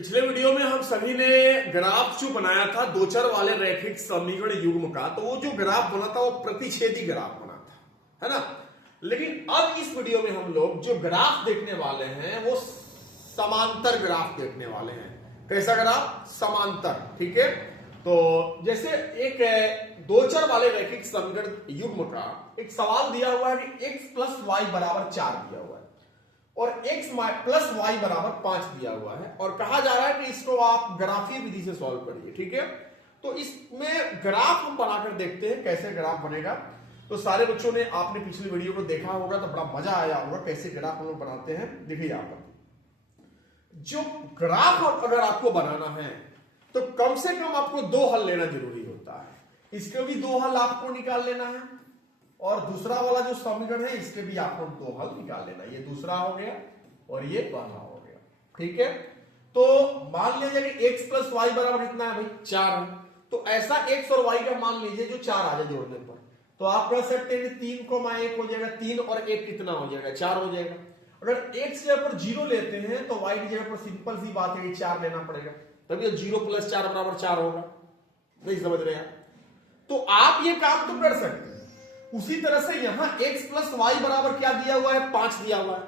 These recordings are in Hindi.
पिछले वीडियो में हम सभी ने ग्राफ जो बनाया था दो चर वाले रैखिक समीकरण युग्म का, तो वो जो ग्राफ बना था वो प्रतिच्छेदी ग्राफ बना था, है ना। लेकिन अब इस वीडियो में हम लोग जो ग्राफ देखने वाले हैं वो समांतर ग्राफ देखने वाले हैं। कैसा ग्राफ? समांतर। ठीक है, तो जैसे एक दो चर वाले रैखिक समीकरण युग्म का एक सवाल दिया हुआ है कि x प्लस वाई बराबर 4 दिया हुआ है और x प्लस वाई बराबर 5 दिया हुआ है और कहा जा रहा है कि इसको आप ग्राफीय विधि से सॉल्व करिए। ठीक है, तो इसमें ग्राफ हम बनाकर देखते हैं कैसे ग्राफ बनेगा। तो सारे बच्चों ने आपने पिछली वीडियो को देखा होगा तो बड़ा मजा आया होगा कैसे ग्राफ हम लोग बनाते हैं। देखिए यहाँ पर जो ग्राफ अगर आपको बनाना है तो कम से कम आपको दो हल लेना जरूरी होता है। इसके भी दो हल आपको निकाल लेना है और दूसरा वाला जो समीकरण है इसके भी आपको दो हल निकाल लेना। ये दूसरा हो गया और ये पहला हो गया। ठीक है, तो मान लीजिए कि x प्लस वाई बराबर इतना है भाई 4 है, तो ऐसा x और y का मान लीजिए जो 4 आ जाए जोड़ने पर, तो आप कह सकते हैं कि 3,1 हो जाएगा। 3 और 1 कितना हो जाएगा? 4 हो जाएगा। अगर x जगह पर 0 लेते हैं तो y की जगह पर सिंपल सी बात है 4 लेना पड़ेगा, तभी 0 प्लस 4 बराबर 4 होगा। नहीं समझ रहे हैं? तो आप ये काम तो कर सकते हैं। उसी तरह से यहां x प्लस वाई बराबर क्या दिया हुआ है? 5 दिया हुआ है,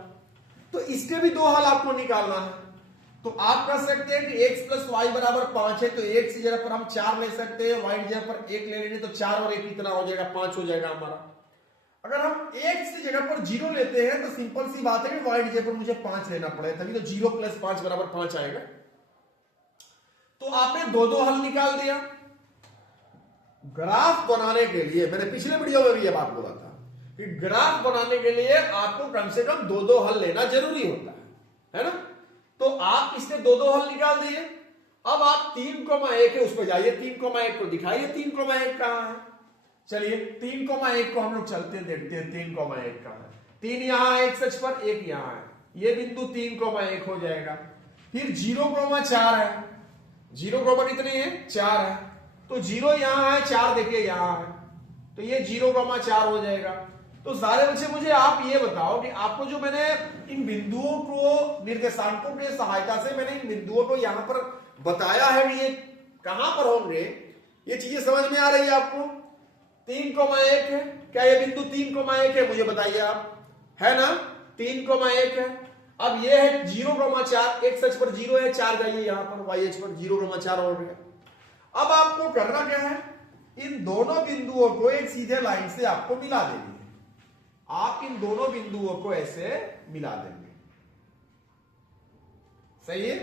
तो इसके भी दो हल आपको निकालना है। तो आप कर सकते हैं कि x प्लस वाई बराबर 5 है तो x की जगह पर हम 4 ले सकते हैं, y की जगह पर 1 ले लेंगे तो 4 और 1 कितना हो जाएगा? 5 हो जाएगा हमारा। अगर हम x की जगह पर 0 लेते हैं तो सिंपल सी बात है कि y की जगह पर मुझे 5 लेना पड़ेगा, तभी तो 0 प्लस 5 बराबर 5 आएगा। तो आपने दो दो हल निकाल दिया। ग्राफ बनाने के लिए मैंने पिछले वीडियो में भी यह बात बोला था कि ग्राफ बनाने के लिए आपको कम से कम दो दो हल लेना जरूरी होता है ना। तो आप इसके दो दो हल निकाल दिए। अब आप 3,1 है उस पर जाइए, 3,1 को दिखाइए 3,1 कहां है। चलिए 3,1 को हम लोग चलते देखते हैं 3,1 कहां है। 3 यहां है x अक्ष पर, 1 यहां है, ये बिंदु 3,1 हो जाएगा। फिर 0,4 है, 0, कितनी है? 4 है, तो 0 यहां है, 4 देखिए यहां है, तो ये 0,4 हो जाएगा। तो सारे बच्चे मुझे आप ये बताओ कि आपको जो मैंने इन बिंदुओं को निर्देशांकों की सहायता से मैंने इन बिंदुओं को यहां पर बताया है कि ये कहां पर होंगे, ये चीजें समझ में आ रही है आपको? 3,1 है, क्या ये बिंदु 3,1 है? मुझे बताइए आप, है ना? 3,1 है। अब ये है 0,4, x अक्ष पर 0 है, 4 जाइए यहां पर, y अक्ष पर 0,4 हो गया। अब आपको करना क्या है? इन दोनों बिंदुओं को एक सीधे लाइन से आपको मिला देंगे। आप इन दोनों बिंदुओं को ऐसे मिला देंगे, सही है।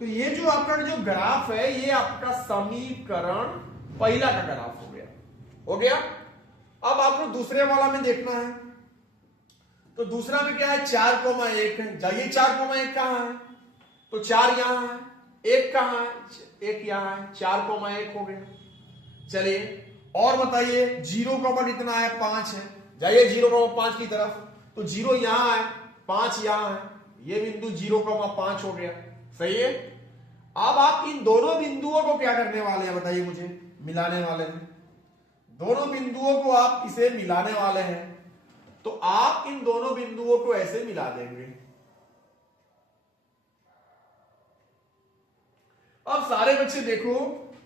तो ये जो आपका जो ग्राफ है ये आपका समीकरण पहला का ग्राफ हो गया। अब आपको दूसरे वाला में देखना है, तो दूसरा में क्या है? 4,1 है, जाइए 4,1 कहां है? तो 4 यहां है, 1 कहां है? 1 यहां है, 4,1 हो गया। चलिए और बताइए 0, कितना है? 5 है, जाइए 0,5 की तरफ, तो 0 यहां है, 5 यहां है, ये बिंदु 0,5 हो गया। सही है। अब आप इन दोनों बिंदुओं को क्या करने वाले हैं बताइए मुझे? मिलाने वाले हैं। दोनों बिंदुओं को आप इसे मिलाने वाले हैं, तो आप इन दोनों बिंदुओं को ऐसे मिला देंगे। अब सारे बच्चे देखो,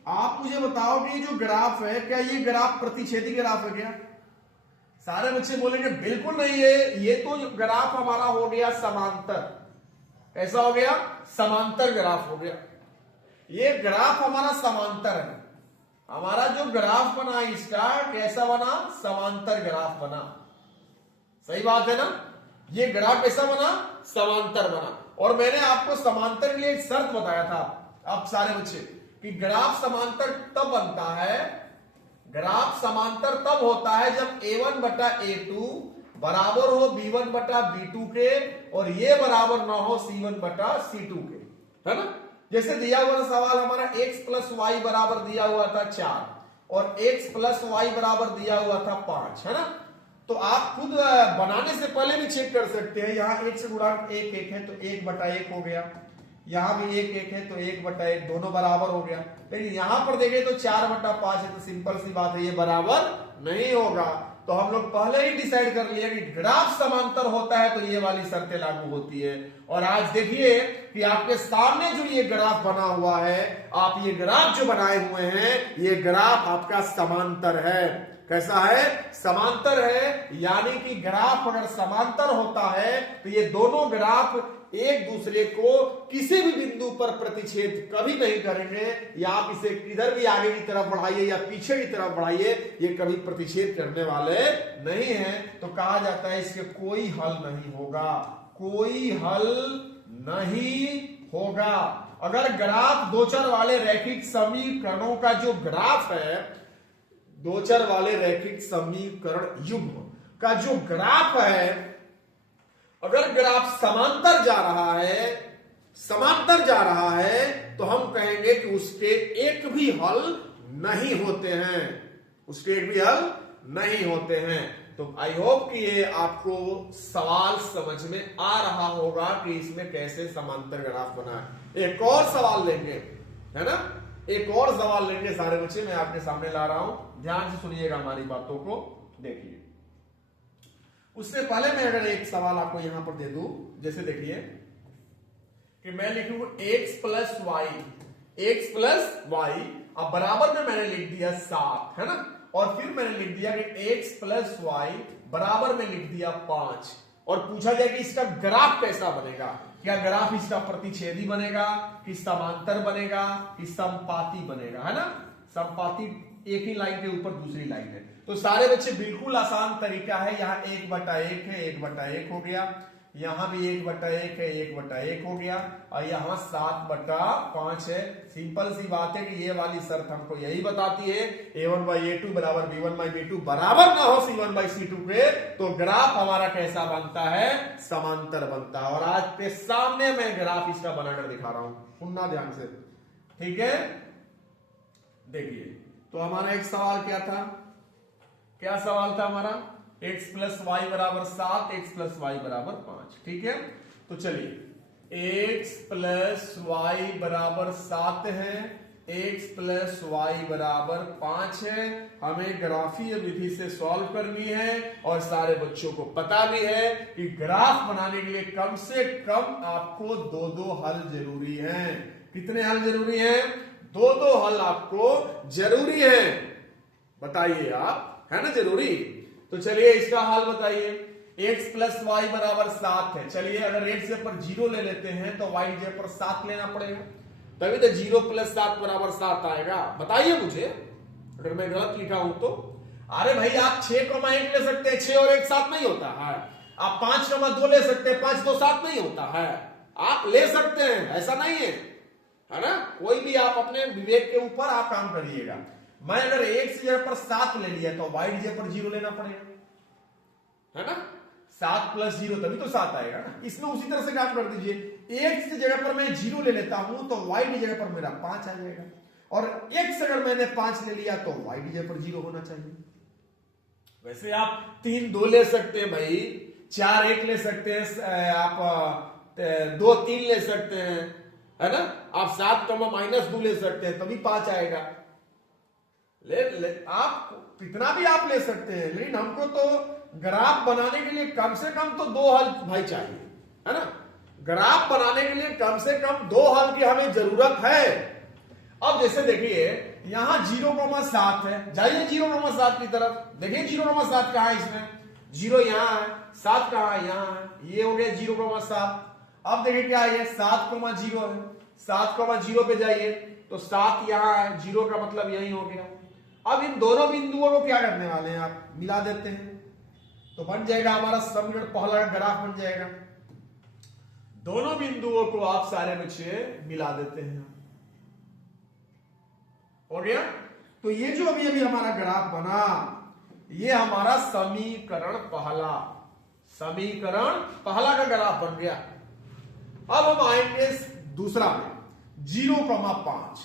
आप मुझे बताओ कि जो ग्राफ है क्या ये ग्राफ प्रतिच्छेदी ग्राफ है क्या? सारे बच्चे बोलेंगे बिल्कुल नहीं है, ये तो ग्राफ हमारा हो गया समांतर। कैसा हो गया? समांतर ग्राफ हो गया। ये ग्राफ हमारा समांतर है। हमारा जो ग्राफ बना इसका कैसा बना? समांतर ग्राफ बना। सही बात है ना? ये ग्राफ कैसा बना? समांतर बना। और मैंने आपको समांतर के लिए एक शर्त बताया था आप सारे बच्चे कि ग्राफ समांतर तब बनता है, ग्राफ समांतर तब होता है जब a1 बटा a2 बराबर हो b1 बटा b2 के और ये बराबर ना हो c1 बटा c2 के, है ना। जैसे दिया हुआ सवाल हमारा x प्लस वाई बराबर दिया हुआ था 4 और x प्लस वाई बराबर दिया हुआ था 5, है ना। तो आप खुद बनाने से पहले भी चेक कर सकते हैं, यहां 1 से गुणा 1 1 है तो 1 बटा 1 हो गया। यहां भी 1 1 है तो 1/1 दोनों बराबर हो गया। लेकिन यहां पर देखें तो 4/5 है, तो सिंपल सी बात है ये बराबर नहीं होगा। तो हम लोग पहले ही डिसाइड कर लिया कि ग्राफ समांतर होता है तो ये वाली शर्तें लागू होती है। और आज देखिए कि आपके सामने जो ये ग्राफ बना हुआ है, आप ये ग्राफ जो बनाए हुए हैं, ये ग्राफ आपका समांतर है। कैसा है? समांतर है। यानी कि ग्राफ अगर समांतर होता है तो ये दोनों ग्राफ एक दूसरे को किसी भी बिंदु पर प्रतिच्छेद कभी नहीं करेंगे। या आप इसे किधर भी आगे की तरफ बढ़ाइए या पीछे की तरफ बढ़ाइए, ये कभी प्रतिच्छेद करने वाले नहीं हैं। तो कहा जाता है इसके कोई हल नहीं होगा, कोई हल नहीं होगा। अगर ग्राफ दो चर वाले रैखिक समीकरणों का जो ग्राफ है, दो चर वाले रैखिक समीकरण युग्म का जो ग्राफ है, अगर ग्राफ समांतर जा रहा है, समांतर जा रहा है, तो हम कहेंगे कि उसके एक भी हल नहीं होते हैं, उसके एक भी हल नहीं होते हैं। तो आई होप कि ये आपको सवाल समझ में आ रहा होगा कि इसमें कैसे समांतर ग्राफ बना है। एक और सवाल लेंगे, है ना, एक और सवाल लेंगे सारे बच्चे, मैं आपके सामने ला रहा हूं, ध्यान से सुनिएगा हमारी बातों को, देखिए। उससे पहले मैं अगर एक सवाल आपको यहां पर दे दूं, जैसे देखिए कि मैं लिखूं x प्लस वाई, अब बराबर में मैंने लिख दिया 7, है ना, और फिर मैंने लिख दिया कि x प्लस वाई बराबर में लिख दिया 5, और पूछा जाए कि इसका ग्राफ कैसा बनेगा। क्या ग्राफ इसका प्रतिच्छेदी बनेगा, कि समांतर बनेगा, कि समपाती बनेगा, है ना। समपाती एक ही लाइन के ऊपर दूसरी लाइन है। तो सारे बच्चे बिल्कुल आसान तरीका है, यहाँ 1/1 है, 1/1 हो गया, यहां भी 1/1 है, 1/1 हो गया, और यहां 7/5 है। सिंपल सी बात है कि ये वाली शर्त हमको यही बताती है a1/a2 बराबर b1/b2 बराबर ना हो c1/c2 के, तो ग्राफ हमारा कैसा बनता है? समांतर बनता है। और आज के सामने मैं ग्राफ इसका बनाकर दिखा रहा हूं, सुनना ध्यान से, ठीक है। देखिए, तो हमारा एक सवाल क्या था, क्या सवाल था हमारा? x प्लस वाई बराबर 7, x प्लस वाई बराबर 5, ठीक है। तो चलिए x प्लस वाई बराबर 7 है, x प्लस वाई बराबर 5 है, हमें ग्राफीय विधि से सॉल्व करनी है। और सारे बच्चों को पता भी है कि ग्राफ बनाने के लिए कम से कम आपको 2-2 हल जरूरी हैं। कितने हल जरूरी हैं? 2-2 हल आपको जरूरी है। बताइए आप, है ना, जरूरी। तो चलिए इसका हल बताइए। x प्लस वाई बराबर 7 है, चलिए अगर x जगह पर 0 ले लेते हैं तो y जगह पर 7 लेना पड़ेगा, तभी तो 0 प्लस 7 बराबर 7 आएगा। बताइए मुझे अगर मैं गलत लिखा हूं तो। अरे भाई आप 6,1 ले सकते हैं, 6 और 1 7 नहीं होता है। आप 5,2 ले सकते हैं, 5 2 7 नहीं होता है। आप ले सकते हैं, ऐसा नहीं है ना। कोई भी आप अपने विवेक के ऊपर आप काम करिएगा। मैं अगर x जगह पर 7 ले लिया तो y जगह पर 0 लेना पड़ेगा, है ना। 7 प्लस 0 तभी तो 7 आएगा ना। इसमें उसी तरह से काम कर दीजिए, x की जगह पर मैं 0 ले लेता हूं तो y की जगह पर मेरा 5 आ जाएगा, और x अगर मैंने 5 ले लिया तो y की जगह पर 0 होना चाहिए। वैसे आप 3 2 ले सकते हैं भाई, 4 1 ले सकते हैं, आप 2 3 ले सकते हैं, है ना। आप 7 -2 ले सकते हैं, तभी 5 आएगा। ले आप कितना भी आप ले सकते हैं, लेकिन हमको तो ग्राफ बनाने के लिए कम से कम तो 2 हल भाई चाहिए, है ना। ग्राफ बनाने के लिए कम से कम 2 हल की हमें जरूरत है। अब जैसे देखिए यहां 0,7 है, जाइए 0,7 की तरफ, देखिए 0,7 कहां है इसमें, 0 यहां है, 7 कहां है, यहां है, ये हो गया 0,7। अब देखिए क्या है, 7,0 है, 7,0 पे जाइए तो 7 यहां है, 0 का मतलब यही हो गया। अब इन दोनों बिंदुओं को क्या करने वाले हैं, आप मिला देते हैं तो बन जाएगा हमारा समीकरण, पहला ग्राफ बन जाएगा। दोनों बिंदुओं को आप सारे बच्चे मिला देते हैं, हो गया। तो ये जो अभी अभी हमारा ग्राफ बना, ये हमारा समीकरण पहला का ग्राफ बन गया। अब हम आएंगे दूसरा में, 0,5,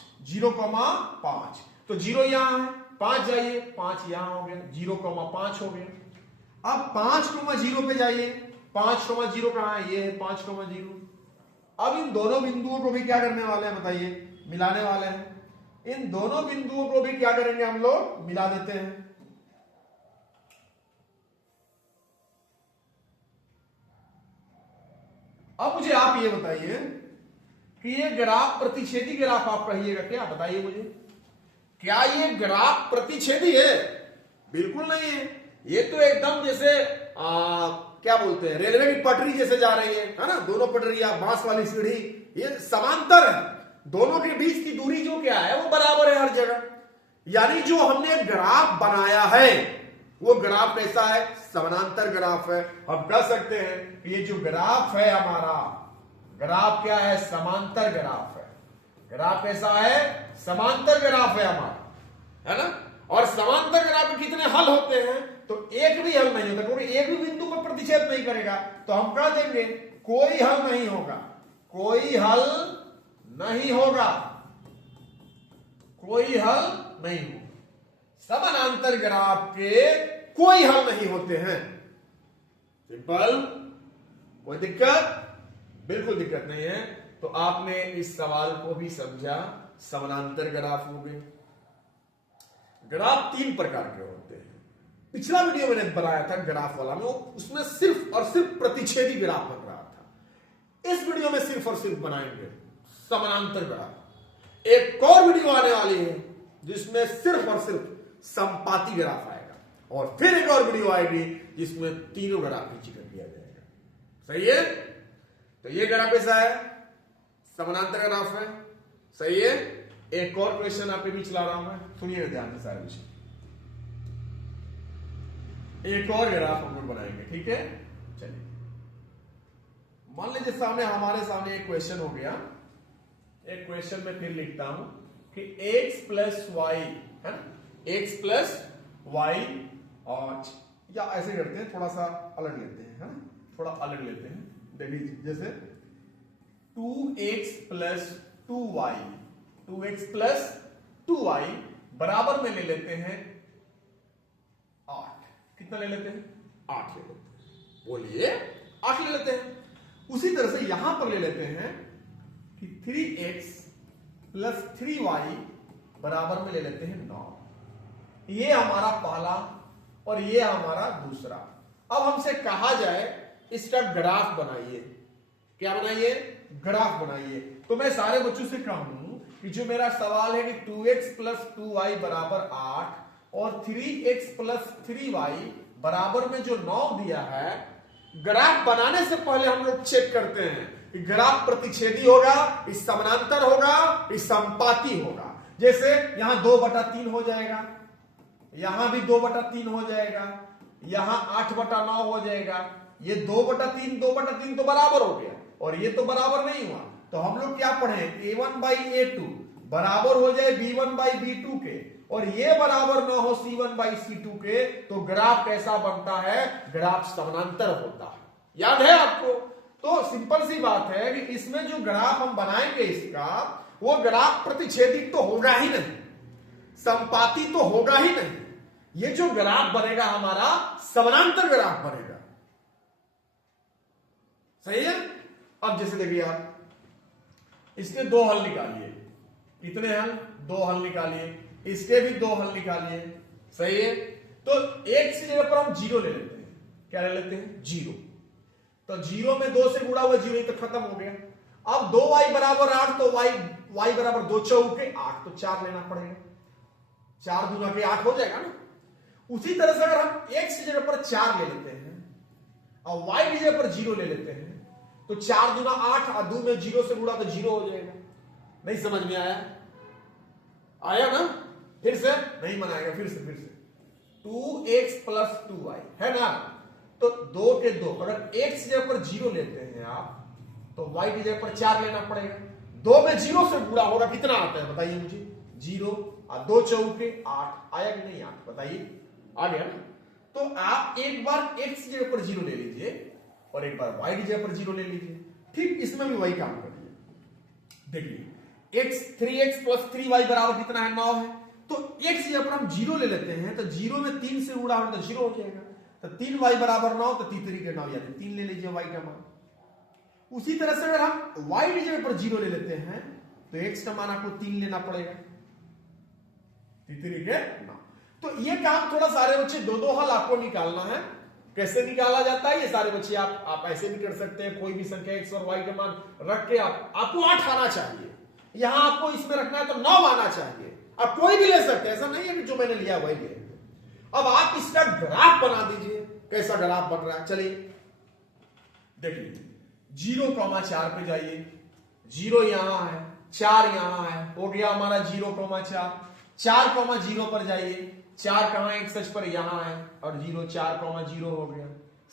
तो 0 यहां है, 5 जाइए, 5 यहां हो गया, 0,5 हो गया। अब 5,0 पे जाइए, 5,0 कहां है, ये है 5,0, अब इन दोनों बिंदुओं को भी क्या करने वाले हैं बताइए, मिलाने वाले हैं। इन दोनों बिंदुओं को भी क्या करेंगे हम लोग, मिला देते हैं। अब मुझे आप ये बताइए कि ये ग्राफ प्रतिच्छेदी ग्राफ आप कहिएगा क्या, बताइए मुझे, क्या ये ग्राफ प्रतिच्छेदी है? बिल्कुल नहीं है। ये तो एकदम जैसे क्या बोलते हैं, रेलवे की पटरी जैसे जा रही है ना, दोनों पटरियां, बांस वाली सीढ़ी, ये समांतर है। दोनों के बीच की दूरी जो क्या है वो बराबर है हर जगह। यानी जो हमने ग्राफ बनाया है वो ग्राफ कैसा है, समानांतर ग्राफ है। हम कह सकते हैं कि ये जो ग्राफ है हमारा, ग्राफ क्या है, समांतर ग्राफ है। ग्राफ कैसा है, समांतर ग्राफ है हमारा, है ना। और समांतर ग्राफ में कितने हल होते हैं, तो एक भी हल नहीं होता, क्योंकि एक भी बिंदु पर प्रतिच्छेद नहीं करेगा। तो हम कह देंगे कोई हल नहीं होगा, कोई हल नहीं होगा, कोई हल नहीं होगा। समानांतर ग्राफ के कोई हल नहीं होते हैं। सिंपल, कोई दिक्कत? बिल्कुल दिक्कत नहीं है। तो आपने इस सवाल को भी समझा, समानांतर ग्राफ हो गए। ग्राफ 3 प्रकार के होते हैं। पिछला वीडियो मैंने बनाया था ग्राफ वाला में, उसमें सिर्फ और सिर्फ प्रतिच्छेदी ग्राफ बन रहा था। इस वीडियो में सिर्फ और सिर्फ बनाएंगे समानांतर ग्राफ। एक और वीडियो आने वाली है जिसमें सिर्फ और सिर्फ संपाती ग्राफ आएगा, और फिर एक और वीडियो आएगी जिसमें तीनों ग्राफ नीचे कर दिया जाएगा। सही है? तो ये ग्राफ कैसा है, समानांतर ग्राफ है। सही है। एक और क्वेश्चन आपके बीच ला रहा हूं मैं, सुनिएगा ध्यान से सारे विषय। एक और ग्राफ हम लोग बनाएंगे, ठीक है। चलिए, मान लीजिए सामने, हमारे सामने एक क्वेश्चन हो गया। एक क्वेश्चन में फिर लिखता हूं कि x प्लस वाई है ना, x प्लस वाई, और या ऐसे करते हैं, थोड़ा सा अलग लेते हैं, है ना, थोड़ा अलग लेते हैं। देखिए जैसे 2x plus 2y, 2x plus 2y बराबर में ले लेते हैं 8। कितना ले लेते हैं, 8 ले लेते हैं। बोलिए, 8 ले लेते हैं। उसी तरह से यहां पर ले लेते हैं कि 3x प्लस 3y बराबर में ले लेते हैं 9। ये हमारा पहला और ये हमारा दूसरा। अब हमसे कहा जाए इसका ग्राफ बनाइए। क्या बनाइए, ग्राफ बनाइए। तो मैं सारे बच्चों से कहूं कि जो मेरा सवाल है कि 2x प्लस 2y बराबर 8 और 3x प्लस 3y बराबर में जो 9 दिया है, ग्राफ बनाने से पहले हम लोग चेक करते हैं कि ग्राफ प्रतिच्छेदी होगा, इस समानांतर होगा, इस संपाती होगा। जैसे यहां 2/3 हो जाएगा, यहां भी 2/3 हो जाएगा, यहां 8/9 हो जाएगा। ये 2/3 2/3 तो बराबर हो गया, और ये तो बराबर नहीं हुआ। तो हम लोग क्या पढ़े, a1/a2 बराबर हो जाए b1/b2 के, और ये बराबर ना हो c1/c2 के, तो ग्राफ कैसा बनता है, ग्राफ समानांतर होता है। याद है आपको? तो सिंपल सी बात है कि इसमें जो ग्राफ हम बनाएंगे इसका, वो ग्राफ प्रतिच्छेदी तो होगा ही नहीं, संपाती तो होगा ही नहीं। ये जो ग्राफ बनेगा हमारा समानांतर ग्राफ बनेगा। सही है। अब जैसे देखिए आप, इसके 2 हल निकालिए। कितने हल, 2 हल निकालिए। इसके भी 2 हल निकालिए। सही है। तो एक की जगह पर हम 0 ले लेते हैं। क्या ले लेते हैं, 0। तो 0 में 2 से गुणा हुआ 0 तो खत्म हो गया। अब 2y बराबर 8, तो y बराबर 2 चौके 8, तो 4 लेना पड़ेगा। 4 दूना के 8 हो जाएगा ना। उसी तरह से अगर हम x की जगह पर 4 ले लेते हैं और y की जगह पर 0 ले लेते हैं, तो 4 दूना 8 और 2 में 0 से गुणा तो 0 हो जाएगा। नहीं समझ में आया? आया ना? फिर से नहीं बनाएगा, फिर से 2x प्लस 2y है ना। तो 2 के 2, अगर x की जगह पर 0 लेते हैं आप, तो y की जगह पर 4 लेना पड़ेगा। 2 में 0 से गुणा होगा, कितना आता है बताइए मुझे, 0 और 2 चौके 8। आया कि नहीं? 8 बताइए, आ गया ना। तो आप एक बार x की जगह पर 0 ले लीजिए और एक बार y की जगह पर 0 ले लीजिए। ठीक इसमें भी वही काम करिए। देखिए x 3x प्लस 3y बराबर कितना है, 9 है। तो x की जगह पर हम 0 ले लेते हैं, तो 0 में 3 से गुणा हो तो 0 हो जाएगा। तो 3y बराबर 9, तो 3 के 9 यानी 3 ले लीजिए y का मान। उसी तरह से अगर हम y की जगह पर 0 ले लेते हैं तो x का मान आपको 3 लेना पड़ेगा, ठीक है ना। तो ये काम थोड़ा सारे बच्चे दो हल आपको निकालना है। कैसे निकाला जाता है ये सारे बच्चे आप ऐसे भी कर सकते हैं। कोई भी संख्या x और y का मान रख के आपको 8 आना चाहिए, यहां आपको इसमें रखना है तो 9 आना चाहिए। आप कोई भी ले सकते हैं, ऐसा नहीं है कि जो मैंने लिया वही ले। अब आप इसका ग्राफ बना दीजिए, कैसा ग्राफ बन रहा है। चलिए देखिए 0,4 पे जाइए, 0 यहां है, 4 यहां है, हो गया हमारा 0,4। 4,0 पर जाइए, 4 कहां है, x पर यहां है, और 0 4,0 हो गया।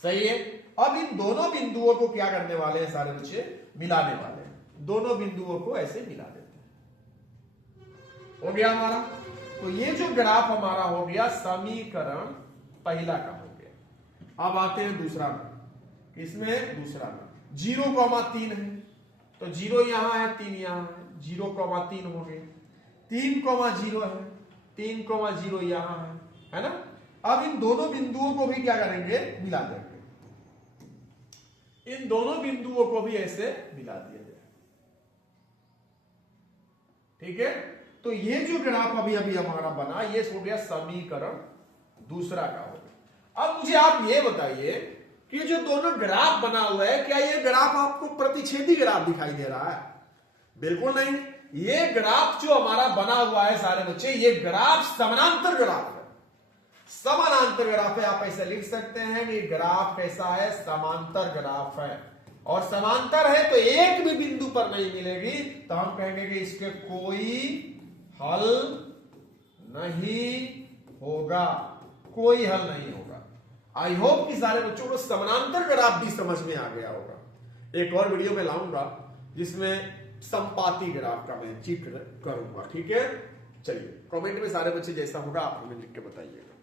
सही है। अब इन दोनों बिंदुओं को क्या करने वाले हैं सारे बच्चे, मिलाने वाले हैं। दोनों बिंदुओं को ऐसे मिला देते हैं, हो गया हमारा। तो ये जो ग्राफ हमारा हो गया समीकरण पहला का हो गया। अब आते हैं दूसरा में, इसमें दूसरा में 0,3 है, तो 0 यहां है, 3 यहां है, 0,3 हो गया। 3,0 है, 3,0 यहां है ना। अब इन दोनों बिंदुओं को भी क्या करेंगे, मिला देंगे। इन दोनों बिंदुओं को भी ऐसे मिला दिया जाए, ठीक है। तो ये जो ग्राफ अभी हमारा बना, ये हो गया समीकरण दूसरा का हो गया। अब मुझे आप ये बताइए कि जो दोनों ग्राफ बना हुआ है, क्या ये ग्राफ आपको प्रतिच्छेदी ग्राफ दिखाई दे रहा है? बिल्कुल नहीं। ये ग्राफ जो हमारा बना हुआ है सारे बच्चे, ये ग्राफ समानांतर ग्राफ है। समानांतर ग्राफ है, आप ऐसे लिख सकते हैं कि ग्राफ कैसा है, समांतर ग्राफ है। और समांतर है तो एक भी बिंदु पर नहीं मिलेगी, तो हम कहेंगे कि इसके कोई हल नहीं होगा, कोई हल नहीं होगा। आई होप कि सारे बच्चों को समानांतर ग्राफ भी समझ में आ गया होगा। एक और वीडियो में लाऊंगा जिसमें संपाती ग्राफ का मैं जिक्र करूंगा, ठीक है। चलिए कमेंट में सारे बच्चे जैसा होगा आप हमें लिख के बताइएगा।